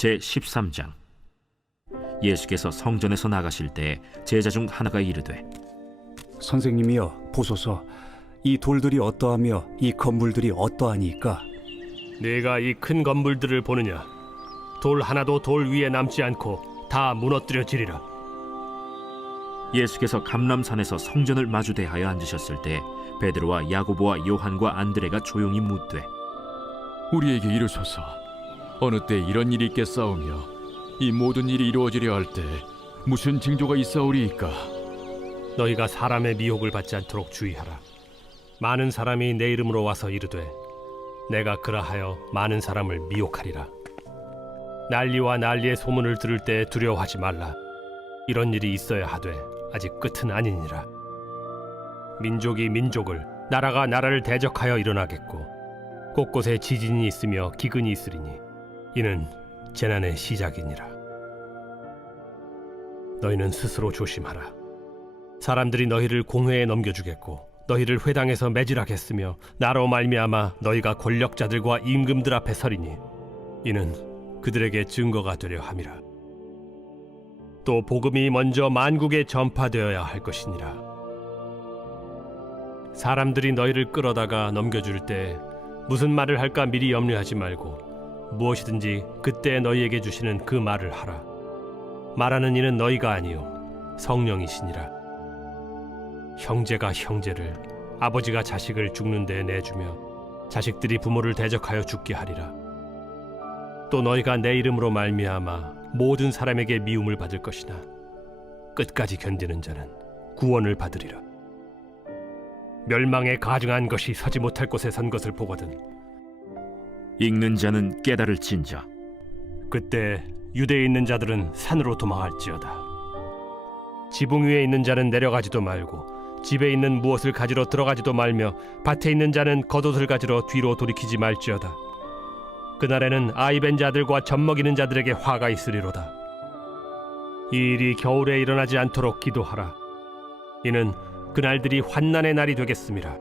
제13장. 예수께서 성전에서 나가실 때 제자 중 하나가 이르되, 선생님이여, 보소서. 이 돌들이 어떠하며 이 건물들이 어떠하니까? 네가 이 큰 건물들을 보느냐? 돌 하나도 돌 위에 남지 않고 다 무너뜨려지리라. 예수께서 감람산에서 성전을 마주 대하여 앉으셨을 때 베드로와 야고보와 요한과 안드레가 조용히 묻되, 우리에게 이르소서, 어느 때 이런 일이 있겠사오며 이 모든 일이 이루어지려 할 때 무슨 징조가 있사오리이까? 너희가 사람의 미혹을 받지 않도록 주의하라. 많은 사람이 내 이름으로 와서 이르되 내가 그라하여 많은 사람을 미혹하리라. 난리와 난리의 소문을 들을 때 두려워하지 말라. 이런 일이 있어야 하되 아직 끝은 아니니라. 민족이 민족을, 나라가 나라를 대적하여 일어나겠고 곳곳에 지진이 있으며 기근이 있으리니 이는 재난의 시작이니라. 너희는 스스로 조심하라. 사람들이 너희를 공회에 넘겨주겠고 너희를 회당에서 매질하겠으며 나로 말미암아 너희가 권력자들과 임금들 앞에 서리니 이는 그들에게 증거가 되려 함이라. 또 복음이 먼저 만국에 전파되어야 할 것이니라. 사람들이 너희를 끌어다가 넘겨줄 때 무슨 말을 할까 미리 염려하지 말고 무엇이든지 그때 너희에게 주시는 그 말을 하라. 말하는 이는 너희가 아니요 성령이시니라. 형제가 형제를, 아버지가 자식을 죽는 데에 내주며 자식들이 부모를 대적하여 죽게 하리라. 또 너희가 내 이름으로 말미암아 모든 사람에게 미움을 받을 것이나 끝까지 견디는 자는 구원을 받으리라. 멸망에 가증한 것이 서지 못할 곳에 선 것을 보거든 읽는 자는 깨달을진저. 그때 유대에 있는 자들은 산으로 도망할지어다. 지붕 위에 있는 자는 내려가지도 말고 집에 있는 무엇을 가지러 들어가지도 말며 밭에 있는 자는 겉옷을 가지러 뒤로 돌이키지 말지어다. 그날에는 아이 벤 자들과 젖 먹이는 자들에게 화가 있으리로다. 이 일이 겨울에 일어나지 않도록 기도하라. 이는 그날들이 환난의 날이 되겠음이라.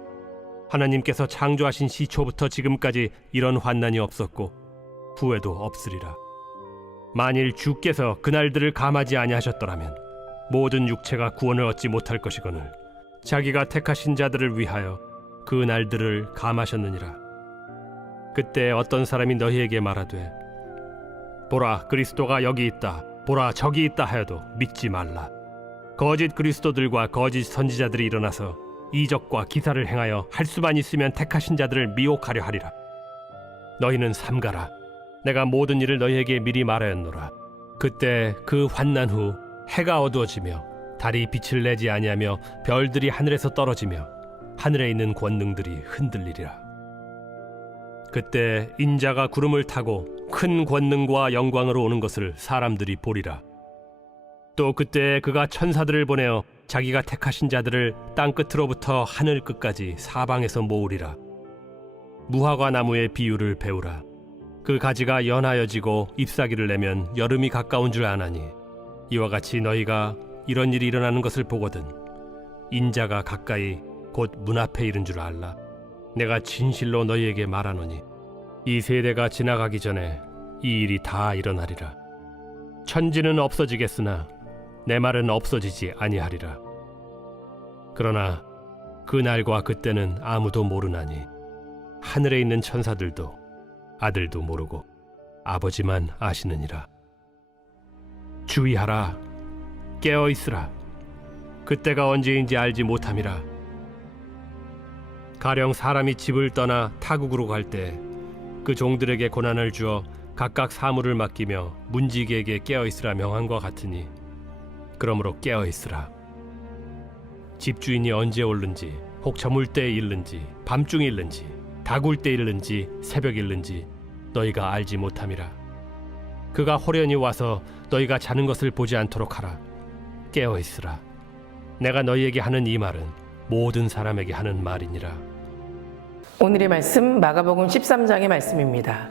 하나님께서 창조하신 시초부터 지금까지 이런 환난이 없었고 후에도 없으리라. 만일 주께서 그날들을 감하지 아니하셨더라면 모든 육체가 구원을 얻지 못할 것이거늘 자기가 택하신 자들을 위하여 그 날들을 감하셨느니라. 그때 어떤 사람이 너희에게 말하되 보라 그리스도가 여기 있다, 보라 저기 있다 하여도 믿지 말라. 거짓 그리스도들과 거짓 선지자들이 일어나서 이적과 기사를 행하여 할 수만 있으면 택하신 자들을 미혹하려 하리라. 너희는 삼가라. 내가 모든 일을 너희에게 미리 말하였노라. 그때 그 환난 후 해가 어두워지며 달이 빛을 내지 아니하며 별들이 하늘에서 떨어지며 하늘에 있는 권능들이 흔들리리라. 그때 인자가 구름을 타고 큰 권능과 영광으로 오는 것을 사람들이 보리라. 또 그때 그가 천사들을 보내어 자기가 택하신 자들을 땅 끝으로부터 하늘 끝까지 사방에서 모으리라. 무화과 나무의 비유를 배우라. 그 가지가 연하여지고 잎사귀를 내면 여름이 가까운 줄 아나니 이와 같이 너희가 이런 일이 일어나는 것을 보거든 인자가 가까이 곧 문 앞에 이른 줄 알라. 내가 진실로 너희에게 말하노니 이 세대가 지나가기 전에 이 일이 다 일어나리라. 천지는 없어지겠으나 내 말은 없어지지 아니하리라. 그러나 그 날과 그때는 아무도 모르나니 하늘에 있는 천사들도 아들도 모르고 아버지만 아시느니라. 주의하라. 깨어 있으라. 그때가 언제인지 알지 못함이라. 가령 사람이 집을 떠나 타국으로 갈 때 그 종들에게 고난을 주어 각각 사물을 맡기며 문지기에게 깨어 있으라 명한과 같으니 그러므로 깨어 있으라. 집주인이 언제 올는지 혹 저물 때에 일는지 밤중에 일는지 다굴 때 일는지 새벽 일는지 너희가 알지 못함이라. 그가 호련히 와서 너희가 자는 것을 보지 않도록 하라. 깨어 있으라. 내가 너희에게 하는 이 말은 모든 사람에게 하는 말이니라. 오늘의 말씀 마가복음 13장의 말씀입니다.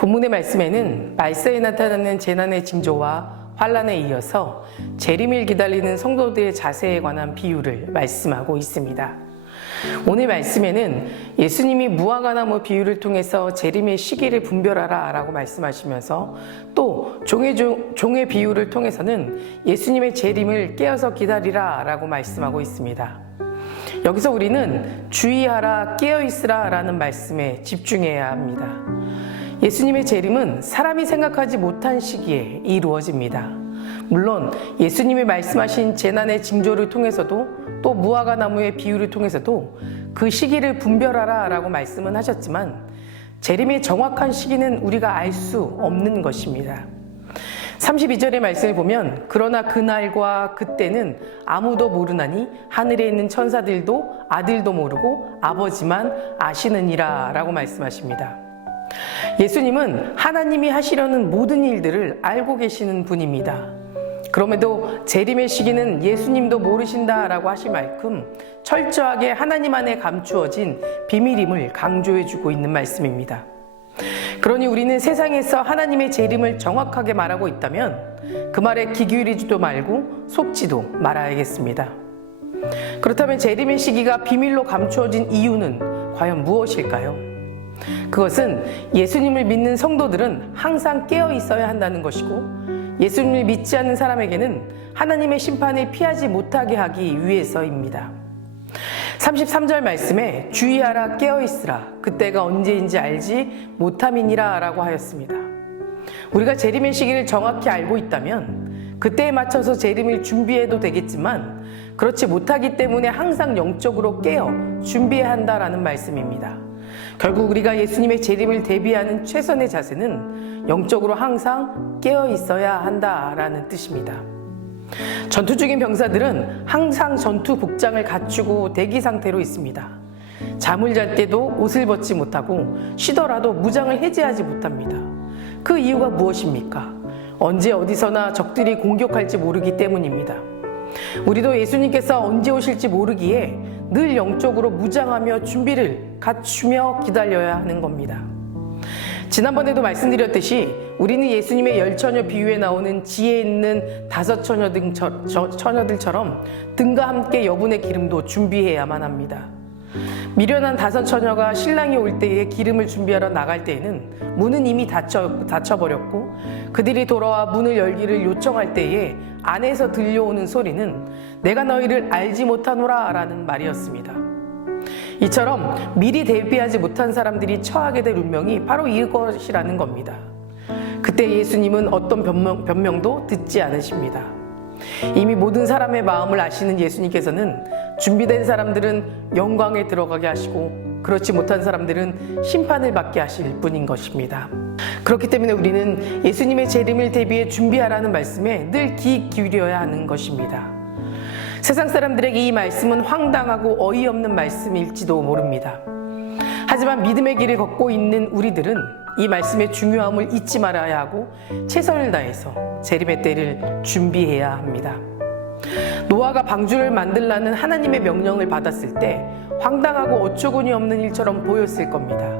본문의 말씀에는 말세에 나타나는 재난의 징조와 환란에 이어서 재림을 기다리는 성도들의 자세에 관한 비유를 말씀하고 있습니다. 오늘 말씀에는 예수님이 무화과나무 비유를 통해서 재림의 시기를 분별하라 라고 말씀하시면서 또 종의 비유를 통해서는 예수님의 재림을 깨어서 기다리라 라고 말씀하고 있습니다. 여기서 우리는 주의하라, 깨어있으라 라는 말씀에 집중해야 합니다. 예수님의 재림은 사람이 생각하지 못한 시기에 이루어집니다. 물론 예수님이 말씀하신 재난의 징조를 통해서도 또 무화과나무의 비유를 통해서도 그 시기를 분별하라 라고 말씀은 하셨지만 재림의 정확한 시기는 우리가 알 수 없는 것입니다. 32절의 말씀을 보면 그러나 그날과 그때는 아무도 모르나니 하늘에 있는 천사들도 아들도 모르고 아버지만 아시느니라 라고 말씀하십니다. 예수님은 하나님이 하시려는 모든 일들을 알고 계시는 분입니다. 그럼에도 재림의 시기는 예수님도 모르신다라고 하실 만큼 철저하게 하나님 안에 감추어진 비밀임을 강조해주고 있는 말씀입니다. 그러니 우리는 세상에서 하나님의 재림을 정확하게 말하고 있다면 그 말에 귀 기울이지도 말고 속지도 말아야겠습니다. 그렇다면 재림의 시기가 비밀로 감추어진 이유는 과연 무엇일까요? 그것은 예수님을 믿는 성도들은 항상 깨어 있어야 한다는 것이고 예수님을 믿지 않는 사람에게는 하나님의 심판을 피하지 못하게 하기 위해서입니다. 33절 말씀에 주의하라, 깨어있으라, 그때가 언제인지 알지 못함이니라 라고 하였습니다. 우리가 재림의 시기를 정확히 알고 있다면 그때에 맞춰서 재림을 준비해도 되겠지만 그렇지 못하기 때문에 항상 영적으로 깨어 준비해야 한다라는 말씀입니다. 결국 우리가 예수님의 재림을 대비하는 최선의 자세는 영적으로 항상 깨어 있어야 한다라는 뜻입니다. 전투 중인 병사들은 항상 전투 복장을 갖추고 대기 상태로 있습니다. 잠을 잘 때도 옷을 벗지 못하고 쉬더라도 무장을 해제하지 못합니다. 그 이유가 무엇입니까? 언제 어디서나 적들이 공격할지 모르기 때문입니다. 우리도 예수님께서 언제 오실지 모르기에 늘 영적으로 무장하며 준비를 갖추며 기다려야 하는 겁니다. 지난번에도 말씀드렸듯이 우리는 예수님의 10처녀 비유에 나오는 지혜 있는 5처녀들처럼 등과 함께 여분의 기름도 준비해야만 합니다. 미련한 5처녀가 신랑이 올 때에 기름을 준비하러 나갈 때에는 문은 이미 닫혀버렸고 그들이 돌아와 문을 열기를 요청할 때에 안에서 들려오는 소리는 내가 너희를 알지 못하노라 라는 말이었습니다. 이처럼 미리 대비하지 못한 사람들이 처하게 될 운명이 바로 이것이라는 겁니다. 그때 예수님은 어떤 변명도 듣지 않으십니다. 이미 모든 사람의 마음을 아시는 예수님께서는 준비된 사람들은 영광에 들어가게 하시고 그렇지 못한 사람들은 심판을 받게 하실 뿐인 것입니다. 그렇기 때문에 우리는 예수님의 재림을 대비해 준비하라는 말씀에 늘 귀 기울여야 하는 것입니다. 세상 사람들에게 이 말씀은 황당하고 어이없는 말씀일지도 모릅니다. 하지만 믿음의 길을 걷고 있는 우리들은 이 말씀의 중요함을 잊지 말아야 하고 최선을 다해서 재림의 때를 준비해야 합니다. 노아가 방주를 만들라는 하나님의 명령을 받았을 때 황당하고 어처구니 없는 일처럼 보였을 겁니다.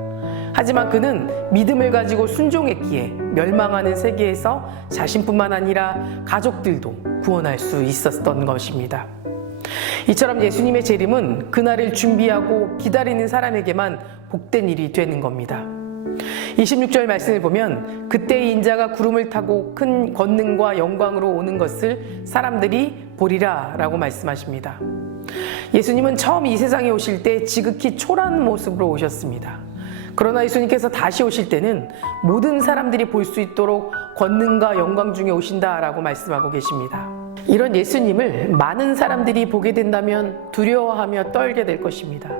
하지만 그는 믿음을 가지고 순종했기에 멸망하는 세계에서 자신뿐만 아니라 가족들도 구원할 수 있었던 것입니다. 이처럼 예수님의 재림은 그날을 준비하고 기다리는 사람에게만 복된 일이 되는 겁니다. 26절 말씀을 보면 그때 인자가 구름을 타고 큰 권능과 영광으로 오는 것을 사람들이 보리라 라고 말씀하십니다. 예수님은 처음 이 세상에 오실 때 지극히 초라한 모습으로 오셨습니다. 그러나 예수님께서 다시 오실 때는 모든 사람들이 볼 수 있도록 권능과 영광 중에 오신다라고 말씀하고 계십니다. 이런 예수님을 많은 사람들이 보게 된다면 두려워하며 떨게 될 것입니다.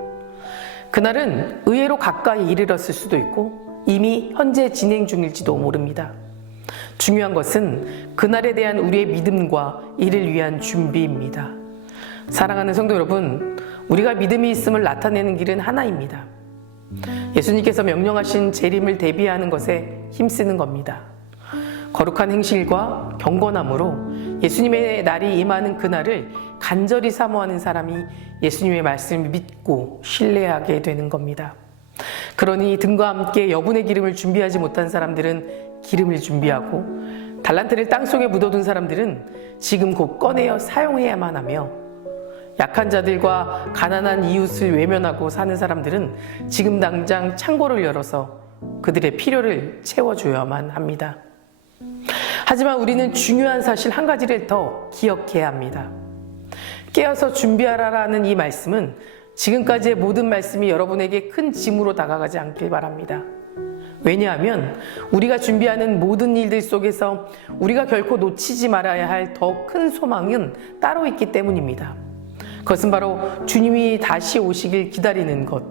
그날은 의외로 가까이 이르렀을 수도 있고 이미 현재 진행 중일지도 모릅니다. 중요한 것은 그날에 대한 우리의 믿음과 이를 위한 준비입니다. 사랑하는 성도 여러분, 우리가 믿음이 있음을 나타내는 길은 하나입니다. 예수님께서 명령하신 재림을 대비하는 것에 힘쓰는 겁니다. 거룩한 행실과 경건함으로 예수님의 날이 임하는 그날을 간절히 사모하는 사람이 예수님의 말씀을 믿고 신뢰하게 되는 겁니다. 그러니 등과 함께 여분의 기름을 준비하지 못한 사람들은 기름을 준비하고 달란트를 땅속에 묻어둔 사람들은 지금 곧 꺼내어 사용해야만 하며 약한 자들과 가난한 이웃을 외면하고 사는 사람들은 지금 당장 창고를 열어서 그들의 필요를 채워줘야만 합니다. 하지만 우리는 중요한 사실 한 가지를 더 기억해야 합니다. 깨어서 준비하라라는 이 말씀은 지금까지의 모든 말씀이 여러분에게 큰 짐으로 다가가지 않길 바랍니다. 왜냐하면 우리가 준비하는 모든 일들 속에서 우리가 결코 놓치지 말아야 할 더 큰 소망은 따로 있기 때문입니다. 그것은 바로 주님이 다시 오시길 기다리는 것,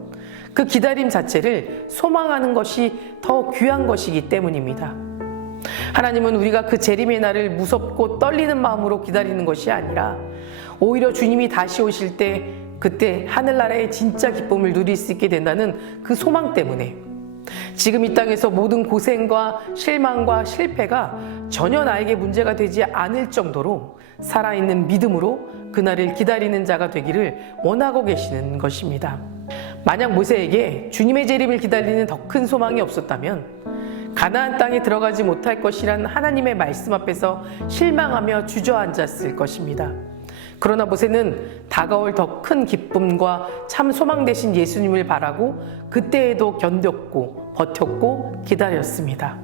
그 기다림 자체를 소망하는 것이 더 귀한 것이기 때문입니다. 하나님은 우리가 그 재림의 날을 무섭고 떨리는 마음으로 기다리는 것이 아니라 오히려 주님이 다시 오실 때 그때 하늘나라의 진짜 기쁨을 누릴 수 있게 된다는 그 소망 때문에 지금 이 땅에서 모든 고생과 실망과 실패가 전혀 나에게 문제가 되지 않을 정도로 살아있는 믿음으로 그날을 기다리는 자가 되기를 원하고 계시는 것입니다. 만약 모세에게 주님의 재림을 기다리는 더 큰 소망이 없었다면 가나안 땅에 들어가지 못할 것이란 하나님의 말씀 앞에서 실망하며 주저앉았을 것입니다. 그러나 모세는 다가올 더 큰 기쁨과 참 소망 되신 예수님을 바라고 그때에도 견뎠고 버텼고 기다렸습니다.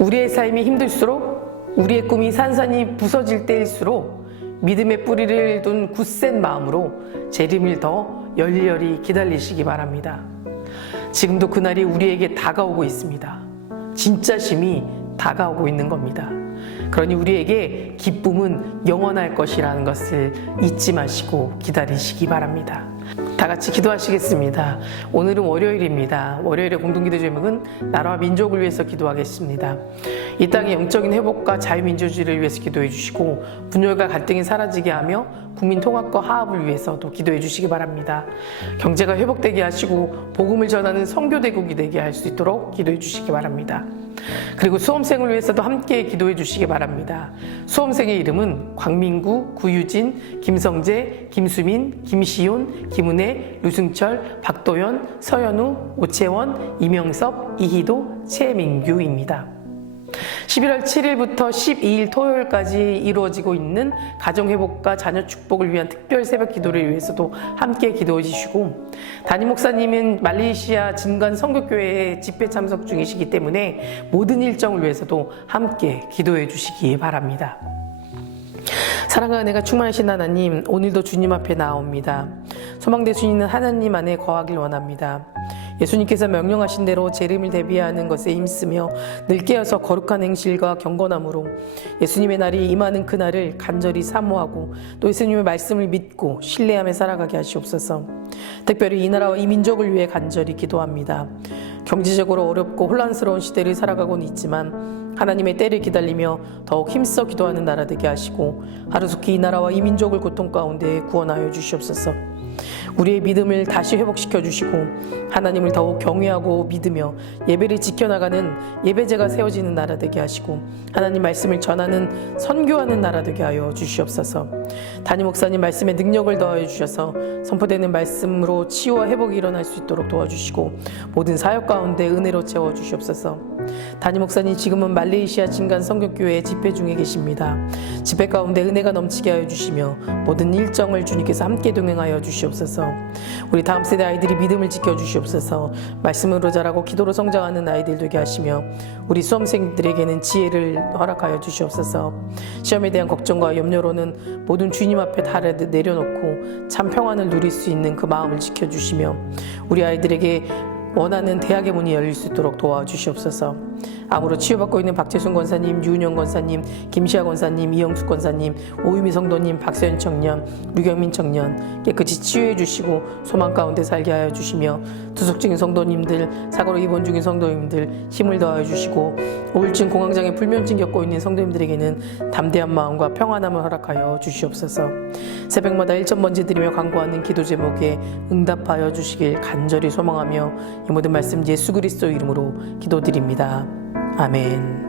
우리의 삶이 힘들수록 우리의 꿈이 산산이 부서질 때일수록 믿음의 뿌리를 둔 굳센 마음으로 재림을 더 열렬히 기다리시기 바랍니다. 지금도 그날이 우리에게 다가오고 있습니다. 진짜 심히 다가오고 있는 겁니다. 그러니 우리에게 기쁨은 영원할 것이라는 것을 잊지 마시고 기다리시기 바랍니다. 다 같이 기도하시겠습니다. 오늘은 월요일입니다. 월요일의 공동기도 제목은 나라와 민족을 위해서 기도하겠습니다. 이 땅의 영적인 회복과 자유민주주의를 위해서 기도해 주시고 분열과 갈등이 사라지게 하며 국민 통합과 화합을 위해서도 기도해 주시기 바랍니다. 경제가 회복되게 하시고 복음을 전하는 선교대국이 되게 할 수 있도록 기도해 주시기 바랍니다. 그리고 수험생을 위해서도 함께 기도해 주시기 바랍니다. 수험생의 이름은 광민구, 구유진, 김성재, 김수민, 김시온, 김은혜, 류승철, 박도연, 서현우, 오채원, 이명섭, 이희도, 최민규입니다. 11월 7일부터 12일 토요일까지 이루어지고 있는 가정회복과 자녀 축복을 위한 특별 새벽 기도를 위해서도 함께 기도해 주시고, 담임 목사님은 말레이시아 진관 선교교회에 집회 참석 중이시기 때문에 모든 일정을 위해서도 함께 기도해 주시기 바랍니다. 사랑과 은혜가 충만하신 하나님, 오늘도 주님 앞에 나옵니다. 소망되신 있는 하나님 안에 거하길 원합니다. 예수님께서 명령하신 대로 재림을 대비하는 것에 힘쓰며 늘 깨어서 거룩한 행실과 경건함으로 예수님의 날이 임하는 그날을 간절히 사모하고 또 예수님의 말씀을 믿고 신뢰하며 살아가게 하시옵소서. 특별히 이 나라와 이 민족을 위해 간절히 기도합니다. 경제적으로 어렵고 혼란스러운 시대를 살아가고는 있지만 하나님의 때를 기다리며 더욱 힘써 기도하는 나라 되게 하시고 하루속히 이 나라와 이 민족을 고통 가운데 구원하여 주시옵소서. 우리의 믿음을 다시 회복시켜 주시고 하나님을 더욱 경외하고 믿으며 예배를 지켜나가는 예배제가 세워지는 나라 되게 하시고 하나님 말씀을 전하는 선교하는 나라 되게 하여 주시옵소서. 담임 목사님 말씀에 능력을 더하여 주셔서 선포되는 말씀으로 치유와 회복이 일어날 수 있도록 도와주시고 모든 사역 가운데 은혜로 채워 주시옵소서. 담임 목사님 지금은 말레이시아 진간 선교교회 집회 중에 계십니다. 집회 가운데 은혜가 넘치게 하여 주시며 모든 일정을 주님께서 함께 동행하여 주시옵소서. 우리 다음 세대 아이들이 믿음을 지켜 주시옵소서. 말씀으로 자라고 기도로 성장하는 아이들 되게 하시며 우리 수험생들에게는 지혜를 허락하여 주시옵소서. 시험에 대한 걱정과 염려로는 모든 주님 앞에 다 내려놓고 참 평안을 누릴 수 있는 그 마음을 지켜주시며 우리 아이들에게 원하는 대학의 문이 열릴 수 있도록 도와주시옵소서. 암으로 치유받고 있는 박재순 권사님, 유은영 권사님, 김시아 권사님, 이영숙 권사님, 오유미 성도님, 박서연 청년, 류경민 청년 깨끗이 치유해 주시고 소망 가운데 살게 하여 주시며 투숙 중인 성도님들, 사고로 입원 중인 성도님들 힘을 더하여 주시고 우울증, 공황장애, 불면증 겪고 있는 성도님들에게는 담대한 마음과 평안함을 허락하여 주시옵소서. 새벽마다 1,000번째 드리며 간구하는 기도 제목에 응답하여 주시길 간절히 소망하며 이 모든 말씀 예수 그리스도 이름으로 기도드립니다. 아멘.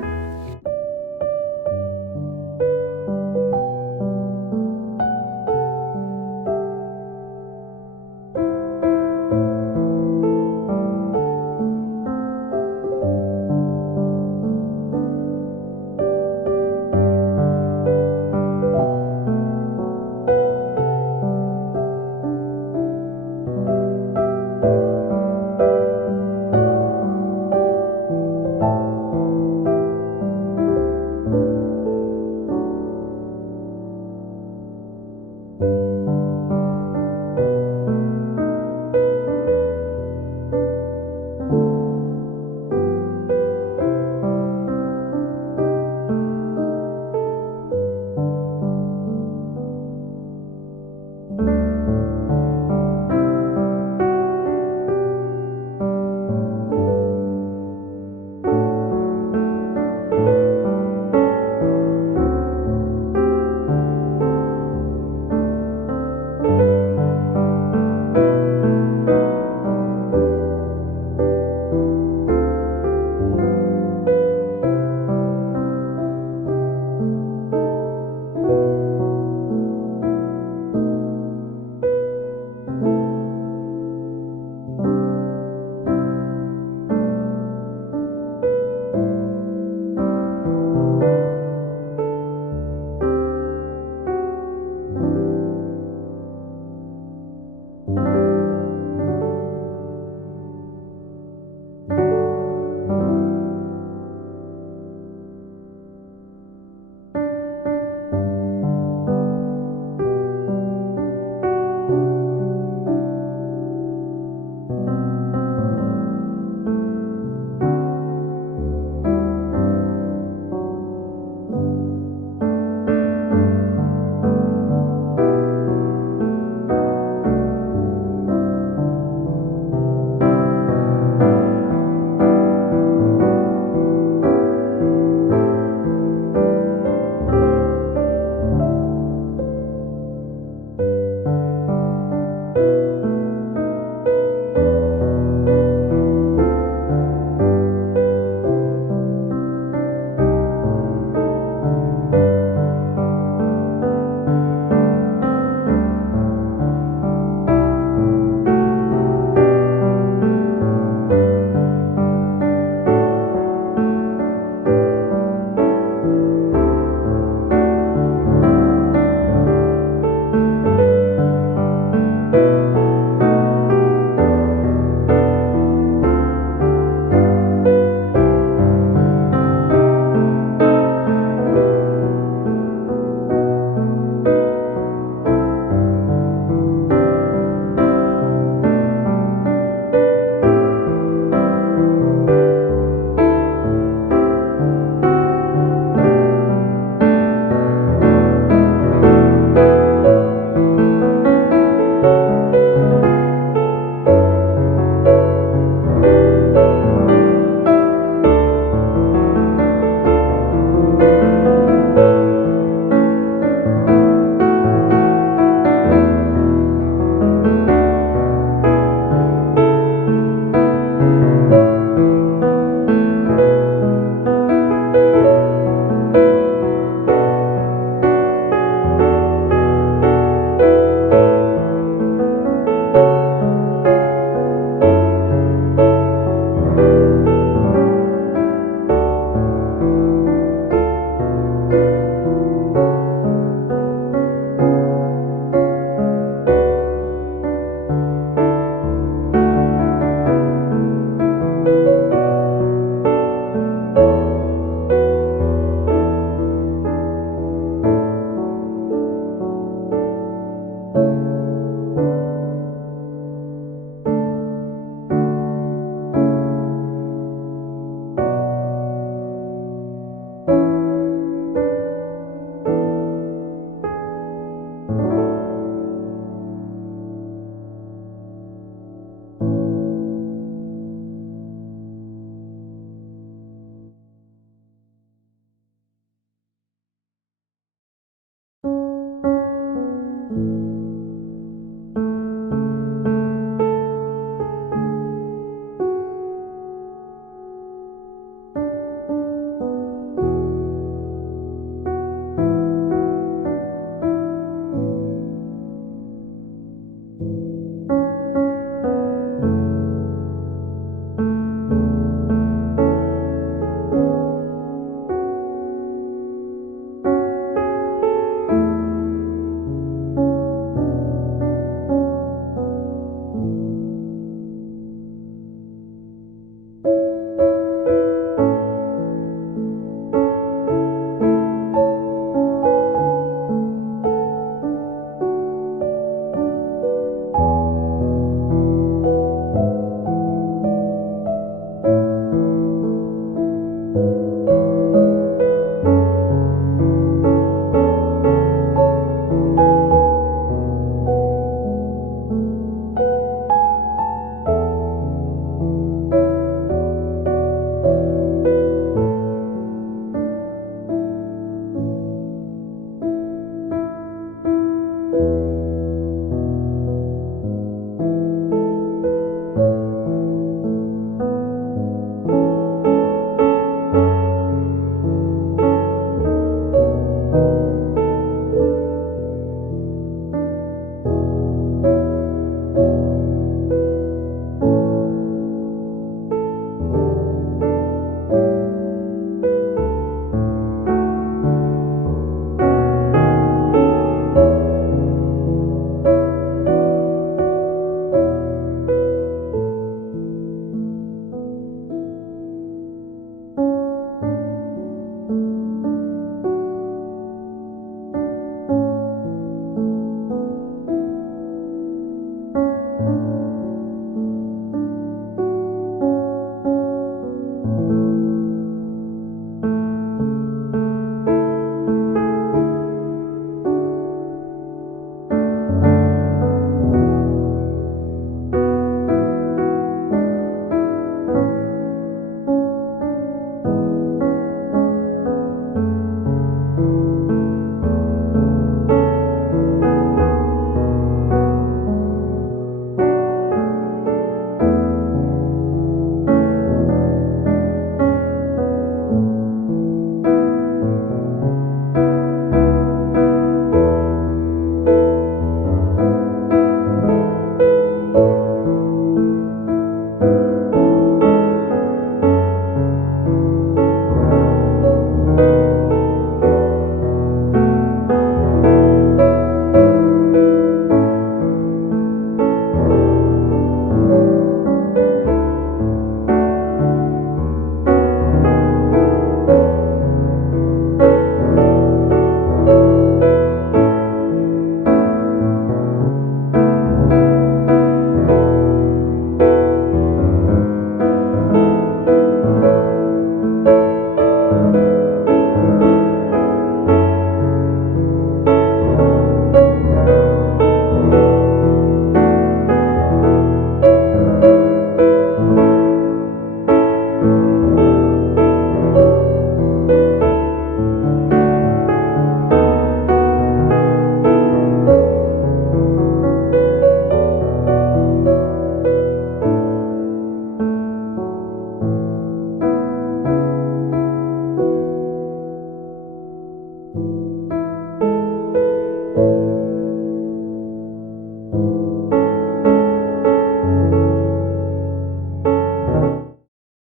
있습니다.